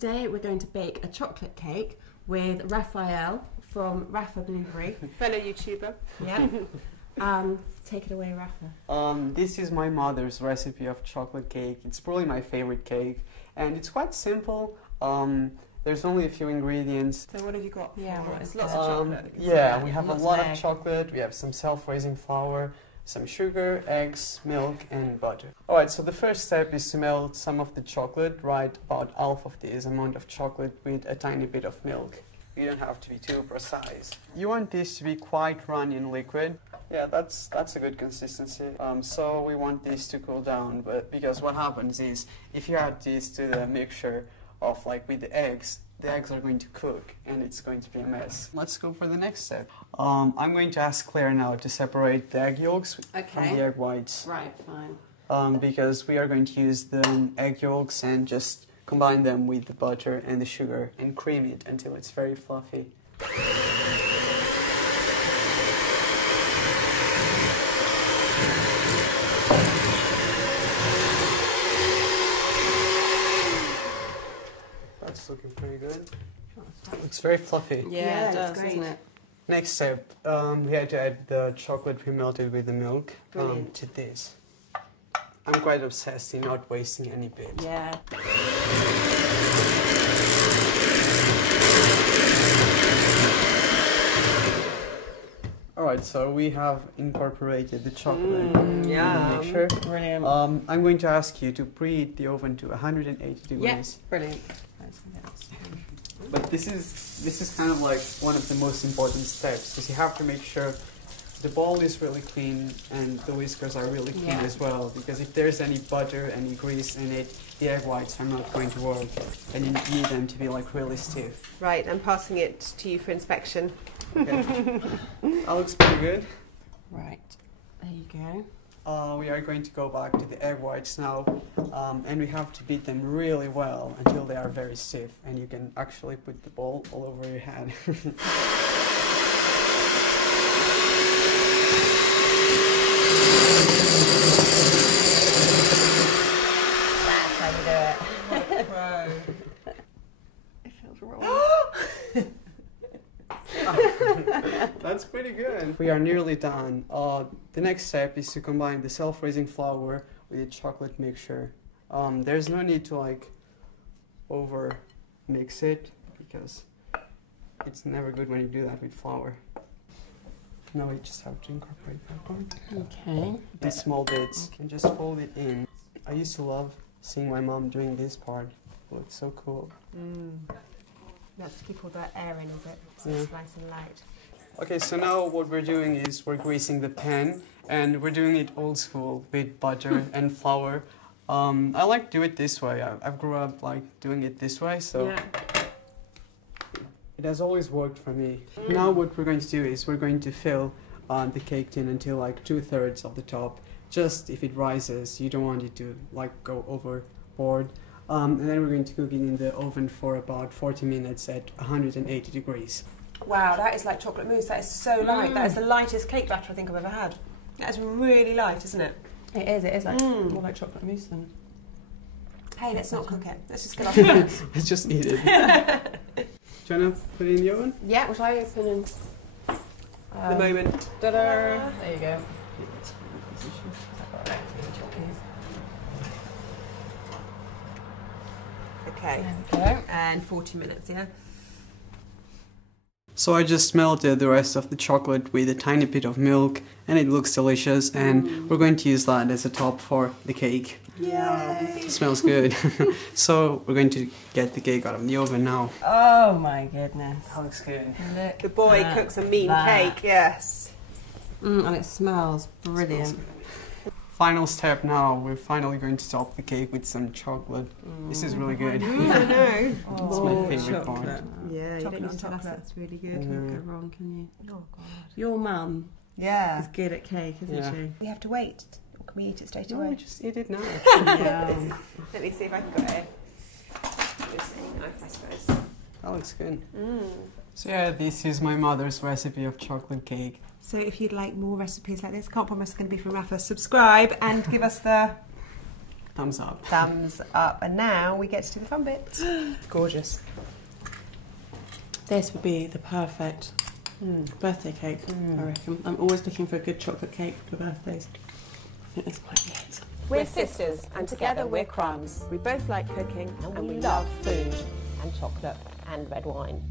today we're going to bake a chocolate cake with Raphael from RaphaBlueBerry. Fellow YouTuber. Yeah. Take it away, Rafa. This is my mother's recipe of chocolate cake. It's probably my favorite cake, and it's quite simple. There's only a few ingredients. So what have you got? Yeah, what is lots of chocolate. Yeah, we have a Lots lot of of egg. chocolate. We have some self-raising flour, some sugar, eggs, milk, and butter. Alright, so the first step is to melt some of the chocolate, right about half of this amount of chocolate with a tiny bit of milk. You don't have to be too precise. You want this to be quite runny and liquid. Yeah, that's a good consistency. So we want this to cool down, but because what happens is, if you add this to the mixture of with the eggs are going to cook and it's going to be a mess. Let's go for the next step. I'm going to ask Claire now to separate the egg yolks from the egg whites. Right, fine. Because we are going to use the egg yolks and just combine them with the butter and the sugar and cream it until it's very fluffy. That's looking pretty good. It's very fluffy. Yeah, it does, doesn't it? Next step, we had to add the chocolate we melted with the milk to this. I'm quite obsessed in not wasting any bit. Yeah. Alright, so we have incorporated the chocolate in the mixture. Brilliant. I'm going to ask you to preheat the oven to 180 degrees. Yes, brilliant. But this is kind of like one of the most important steps, because you have to make sure the bowl is really clean and the whiskers are really clean as well, because if there's any butter, any grease in it, the egg whites are not going to work, and you need them to be really stiff. Right, I'm passing it to you for inspection. Okay. That looks pretty good. Right, there you go. We are going to go back to the egg whites now, and we have to beat them really well until they are very stiff, and you can actually put the bowl all over your head. That's how you do it. Right. It feels wrong. That's pretty good. We are nearly done. The next step is to combine the self-raising flour with the chocolate mixture. There's no need to over mix it, because it's never good when you do that with flour. Now we just have to incorporate that one. Okay. In small bits and just fold it in. I used to love seeing my mom doing this part. It looks so cool. That's to keep all that air in, is it? So it's nice and light. Okay, so now what we're doing is we're greasing the pan, and we're doing it old school with butter and flour. I like to do it this way. I've grew up doing it this way, so it has always worked for me. Now what we're going to do is we're going to fill the cake tin until 2/3 of the top. Just if it rises, you don't want it to go overboard. And then we're going to cook it in the oven for about 40 minutes at 180 degrees. Wow, that is like chocolate mousse. That is so light. That is the lightest cake batter I think I've ever had. That is really light, isn't it? It is. It is more like chocolate mousse than. Hey, let's not cook it. Let's just get off the minutes. Let's just eat it. Do you want to put it in the oven? Yeah, which I open in The moment. Ta-da! There you go. Okay. There we go. And 40 minutes, yeah? So I just melted the rest of the chocolate with a tiny bit of milk, and it looks delicious, and we're going to use that as a top for the cake. Yay! It smells good. So we're going to get the cake out of the oven now. Oh my goodness. That looks good. Look The boy at cooks a mean that. cake, yes. And it smells brilliant. Final step now, we're finally going to top the cake with some chocolate. This is really good. I know. It's my favorite part. Yeah, you don't need to tell us chocolate. that's really good. Can't go wrong, can you? Oh, God. Your mum Yeah. is good at cake, isn't Yeah. she? We have to wait. Or can we eat it straight No, away? just eat it now. Yeah. Let me see if I can get it. Just saying, I suppose. That looks good. So yeah, this is my mother's recipe of chocolate cake. So if you'd like more recipes like this, can't promise it's going to be from Rafa, subscribe and give us the Thumbs up. Thumbs up. And now we get to do the fun bit. Gorgeous. This would be the perfect birthday cake, I reckon. I'm always looking for a good chocolate cake for birthdays. I think this might be it. We're sisters, and together we're Crumbs. We both like cooking And we love food and chocolate and red wine.